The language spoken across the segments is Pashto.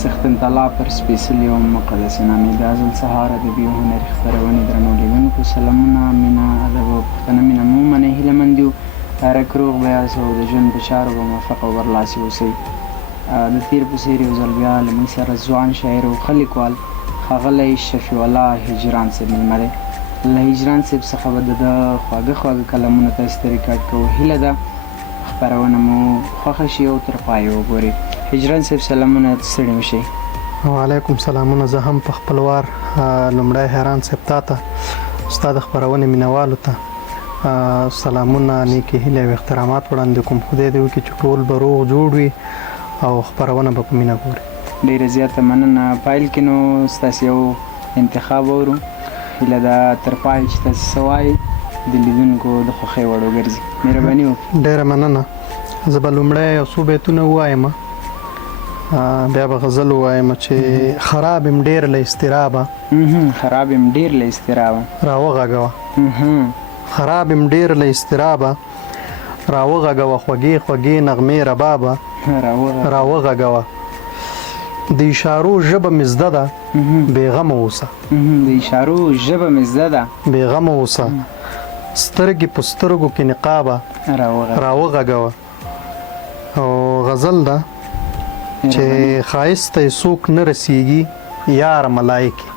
څښتن تعالی پر سپېڅلي او مقدسې نامې د ازل سهاره د بې هنري خپرونې درنو لیدونکو سلامونه، مینه، ادب او پښتنه مینه مو ومنئ. هیله مند یو رک روغ به یاست او د ژوند په چارو به موفق او برلاسي اوسئ. د تیر په څېر یو ځل بیا له موږ سره ځوان شاعر او ښه لیکوال ښاغلی شفیع الله هجران صاحب میلمه دی. له هجران صاحب څخه به د ده خواږه خواږه کلامونه تاسو ته ریکارډ کوو. هیله ده خپرونه مو خوښه شي او تر پایه وګورئ. هجران صاحب سلامونه، ستړي مه شئ. وعلیکم سلامونه. زه هم په خپل وار لومړی حیران صاحب تا ته ستا د خپرونې مینوالو ته سلامونه، نیکې هیلې او احترامات وړاندې کوم. خدای دې وکړي چې ټول به روغ جوړ وي او خپرونه به په مینه ګوري. ډېره زیاته مننه. پایل کې نو ستاسو یو انتخاب اورو. هیله ده تر پایه چې تاسو څه وایئ د لیدونکو د خوښۍ وړ وګرځي. مهرباني وکړئ. ډېره مننه. زه به لومړی یو څو بیتونه ووایم، بیا به غزل ووایم چې خراب یم ډېر له اضطرابه. خراب یم ډېر له اضطرابه راوغږوه. خراب یم ډېر له اضطرابه راوغږوه، خوږې خوږې نغمې ربابه راوغږوه. د اشارو ژبه مې زده ده بېغمه اوسه. د اشارو ژبه مې زده ده بېغمه اوسه. سترګې په سترګو کې نقابه راوغږوه. او غزل ده چې ښایست ته څوک نه رسیږي یاره ملایکې.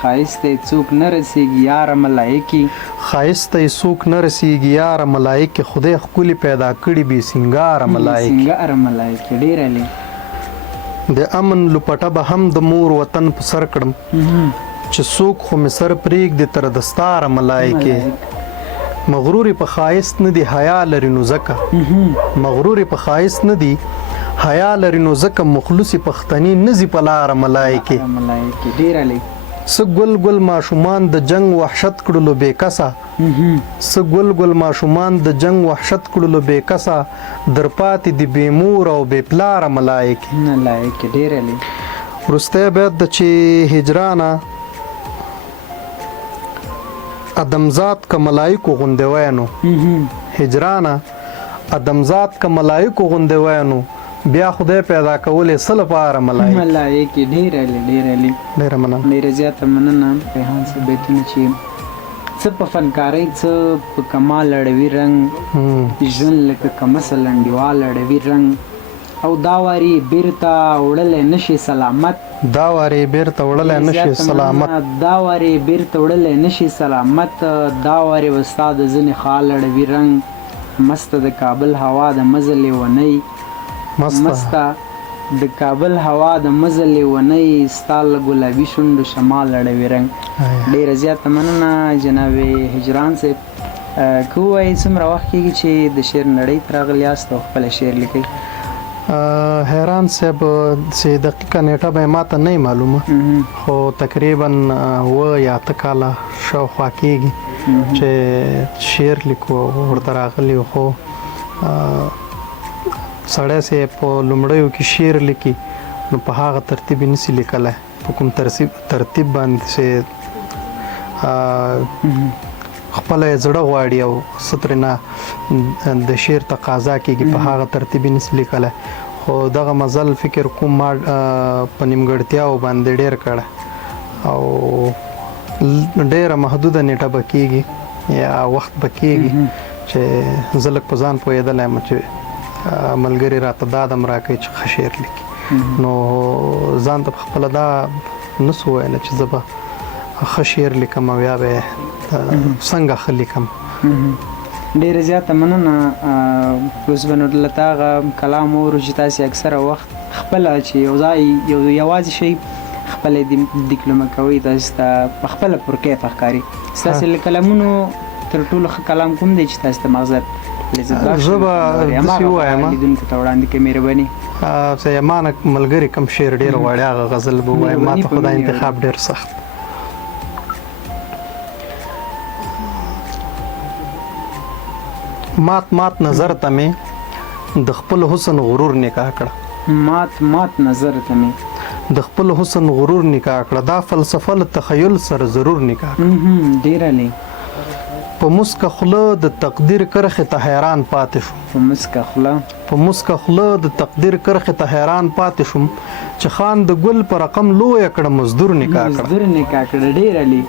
ښایست ته څوک نه رسیږي یاره ملایکې. ښایست ته څوک نه رسیږي یاره ملایکې. خدای ښکلي پیدا کړي بې سینګاره ملایکې. سینګاره ملایکې ډېره لې. د امن لپټه به هم د مور وطن په سر کړم چې څوک خو مې سر پرېږدي تر دستاره ملایکې. مغرورې په ښایست نه دي حیا لري نو ځکه. مغرورې په ښایست نه دي حیا لري نو ځکه مخلصې پښتني نه ځي په لاره ملایکې. ډېره لې. څه ګل ګل ماشومان د جنگ وحشت کړلو بې کسه. څه ګل ګل ماشومان د جنگ وحشت کړلو بې کسه. در پاتې دي بې مور او بې پلاره ملایکې. ملایکې ډېره لې. وروستی بیت ده چې هجرانه ادمزاد که ملایکو غوندې وینو. هجرانه ادمزاد که ملایکو غوندې وینو بیا خدای پیدا کولې څه لپاره ملایکې. ملایکې ډېره لې ډېره لې. ډېره مننه. ډېره زیاته مننه. ریحان صاحب بیتونه چې څه په فنکارۍ څه په کمال اړوي رنګ ژوند لکه که مثلا انډیوال اړوي رنګ او دا واري بیرته وړلی نشي سلامت. دا واري بیرته وړلی نشي سلامت. دا واري بیرته وړلی نشي سلامت. دا واري وستا د ځینې خال اړوي رنګ مسته د کابل هوا د مزه لیونۍ. مسته د کابل هوا د مزه لیونۍ ستا له ګلابي شونډو شمال اړوي رنګ. ډېره زیاته مننه جناب هجران صاحب. که ووایئ څومره وخت کېږي چې د شعر نړۍ ته راغلي یاست او خپله شعر لیکئ؟ حیران صاحب چې دقیقه نیټه به یې ما ته نه معلومه، خو تقریبا 7 یا 8 کاله شاوخوا کېږي چې شعر لیکو ورته راغلي. خو سړی چې په لومړیو کې شعر لیکي نو په هغه ترتیب یې نشي لیکلی، په کوم ترتیب باندې چې خپله یې زړه غواړي او څه ترېنه د شعر تقاضا کېږي په هغه ترتیب یې نشي لیکلی. خو دغه مزل فکر کوم ما په نیمګړتیاو باندې ډېر کړی او ډېره محدوده نیټه به کېږي یا وخت به کېږي چې زه لږ په ځان پوهېدلی یم چې ملګري راته دا دم راکوي چې ښه شعر لیکي. نو ځان ته په خپله دا نسو ویلی چې زه به ښه شعر لیکم او یا به څنګه ښه لیکم. ډېره زیاته مننه. اوس به نو دلته هغه کلام اورو چې تاسې اکثره وخت خپله چې یو ځای یوازې شئ خپله ډیکلمه کوئ، تاسې ته په خپله پر کیفه ښکاري. ستاسې له کلامونو تر ټولو ښه کلام کوم دی چې تاسې ته مغزر زه به داسې ووایم لیدونکو ته وړاندې کړئ مهرباني. چې یمانه ملګري کوم شعر ډېر غواړي هغه غزل به ووایم. ما ته خو دا انتخاب ډېر سخت. مات نظر ته مې د خپل حسن غرور نکاح کړه. مات نظر ته مې د خپل حسن غرور نکاح کړه. دا فلسفه له تخیل سره ضرور نکاح کړه. ډېره لې. په مسکه خوله د تقدیر کرښې ته حیران پاتې شوم په مسکه خوله په مسکه خوله د تقدیر کرښې ته حیران پاتې شوم چې خان د ګل په رقم لویه کړه مزدور نکاح کړه مزدور نکاح کړه. ډېر علي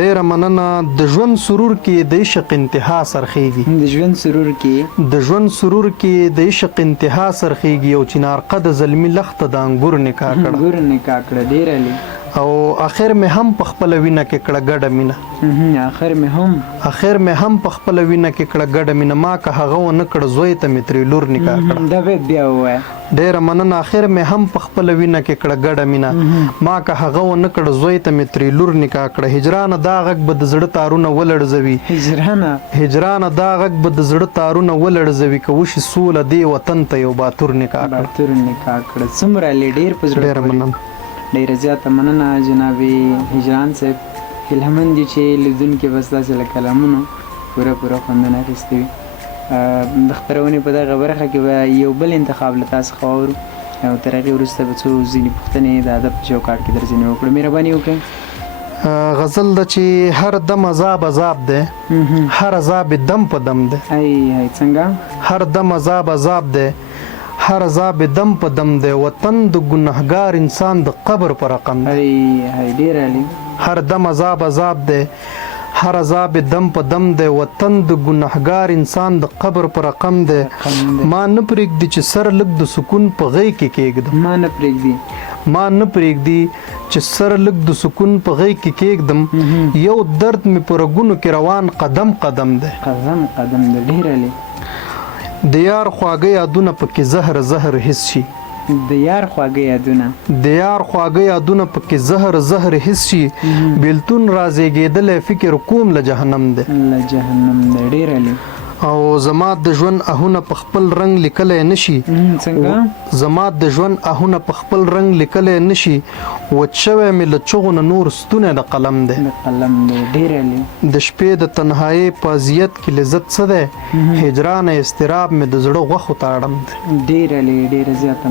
ډیره مننه. د ژوند سرور کې د عشق انتها سرخیږي د ژوند سرور کې د ژوند سرور کې د عشق انتها سرخیږي او چنار قد زلمی لخت د انګور نکاح کړه انګور نکاح کړه. ډېر علي او اخر مې هم په خپل وینه کې کړه ګډه مینه اخر مې هم په خپل وینه کې کړه ګډه مینه ما که هغه ونه کړ زوی ته مې ترې لور نکاح کړه. دا به بیا وای ډیره مننه. اخر مې هم په خپل وینه کې کړه ګډه مینه ما که هغه ونه کړ زوی ته مې ترې لور نکاح کړه. هجران دا غږ به د زړه تارونه ولړزوي هجران دا غږ به د زړه تارونه ولړزوي که وشي سوله دې وطن ته یو باتور نکاح کړه. څومره ډېر په زړه ډیره مننه. ډېره زیاته مننه جناب هجران صاحب. هیلهمند دي چې لیدونکي به ستاسې له کلامونو پوره خوندونه اخیستي وي. د خپرونې په دغه برخه کې به یو بل انتخاب له تاسو څخه واورو او تر هغې وروسته به څو ځینې پوښتنې د ادب په چوکاټ کې در ځینې وکړو. مهرباني وکړئ. غزل ده چې هر دم عذاب دی هر عذاب دم په دم دی. څنګه هر دم عذاب دی هر عذاب دم په دم دی وطن د ګناهګار انسان د قبر پر رقم دی. ډېر علي هر دم عذاب دی هر عذاب دم په دم دی وطن د ګناهګار انسان د قبر پر رقم دی. ما نه پرېږدي چې سر لږ د سکون په غۍ کې کېږدم ما نه پرېږدي چې سر لږ د سکون په غۍ کې کېږدم یو درد مې په رګونو کې روان قدم دی. ډېر علي د یار خواږه یادونه پکې زهر حس شي د یار خواږه یادونه پکې زهر حس شي بیلتون رازېږېدلی فکر کوم له جهنم دی. ډېر علي او زما د ژوند اهونه په خپل رنگ لیکلی نشي زما د ژوند اهونه په خپل رنگ لیکلی نشي وچ شوی مې له چغو نه نور ستونی د قلم دی. ډېر علي د شپې د تنهایۍ په اذیت کې لذت څه دی هجران اضطراب مې د زړه غوښو ته اړم دی. ډېر علي ډېره زیاته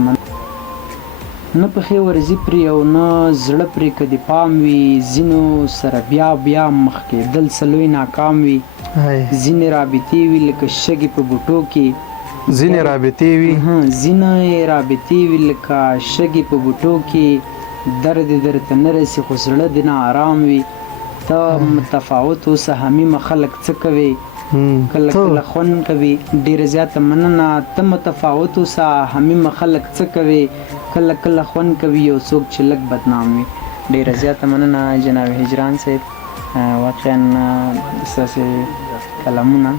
نه پښې ورځي پرې او نه زړه پرې که د پام وي ځینو سره بیا مخکې دل سلوی ناکام وي ځینې رابطې وي لکه شګې په بوټو کې ځینې رابطې وي لکه شګې په بوټو کې درد درته نه رسي خو زړه دې نه آرام وي ته متفاوت اوسه همېمه خلک څه کوي کله خوند کوي. ډېره زیاته مننه. ته متفاوت اوسه همېمه خلک څه کوي کله خوند کوي یو څوک چې لږ بدنام وي. ډېره زیاته مننه جناب هجران صاحب. واقعا ستاسې کلامونه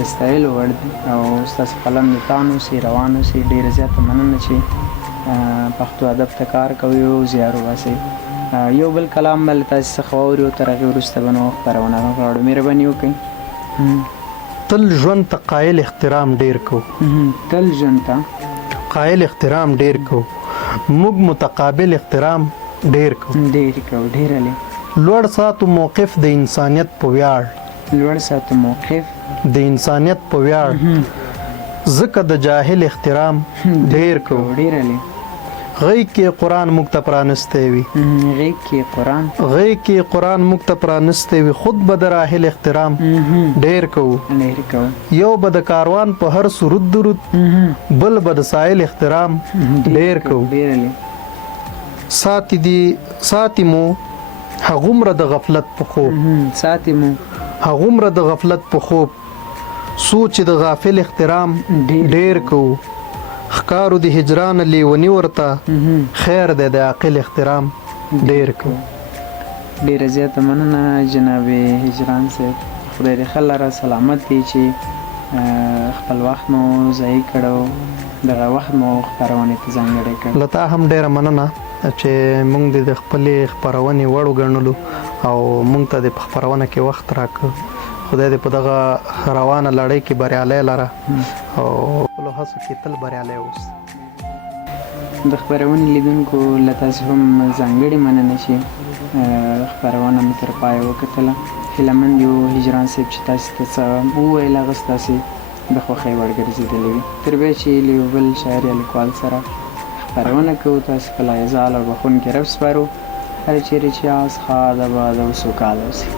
د ستایلو وړ دي او ستاسې قلم د تان اوسي روان اوسي. ډېره زیاته مننه چې پښتو ادب ته کار کوي او زیار وباسئ. یو بل کلام به له تاسې څخه واورو تر هغې وروسته به نو خپرونه راوړو. مهرباني وکړئ. تل ژوند ته قایل احترام ډېر کوو موږ متقابل احترام ډېر کوو. ډېر علي لوړ ساتو موقف د انسانیت په ویاړ ځکه د جاهل احترام ډېر کوو. ډېر علي غیږ کې قرآن موږ ته پرانستی وي خود به د راحل احترام ډېر کوو. یو به د کاروان په هر سرود درود بل به د سایل احترام ډېر کوو. ساتي مو هغومره د غفلت په خوب سوچ د غافل احترام ډېر کوو. ښکارو د هجران لیونی ورته خیر دی د عاقل احترام ډېر کوو. ډېره زیاته مننه جناب هجران صاحب. خدای دې ښه لره سلامت دی چې خپل وخت مو ضایع کړو دغه وخت مو خپرونې ته ځانګړی کړ. له تا هم ډېره مننه چې موږ د خپلې خپرونې وړ وګڼلو او موږ ته د خپرونه کې وخت راکړ. خدای دې په دغه روانه لړۍ کې بریالی لره او خپلو هڅو کې تل بریالی اوس. د خپرونې لیدونکو له تاسې هم ځانګړې مننه چې خپرونه مې تر پایه وکتله. هیلهمند یو هجران صاحب چې تاسې ته څه وویل هغه ستاسې د خوښۍ وړ ګرځېدلی وي. تر بیا چې له یو بل شاعر یا لیکوال سره خپرونه کوو تاسې په لایزال او بخښونکي رب سپارو. هر چیرې چې یاست ښاد اباد او سوکاله اوسئ.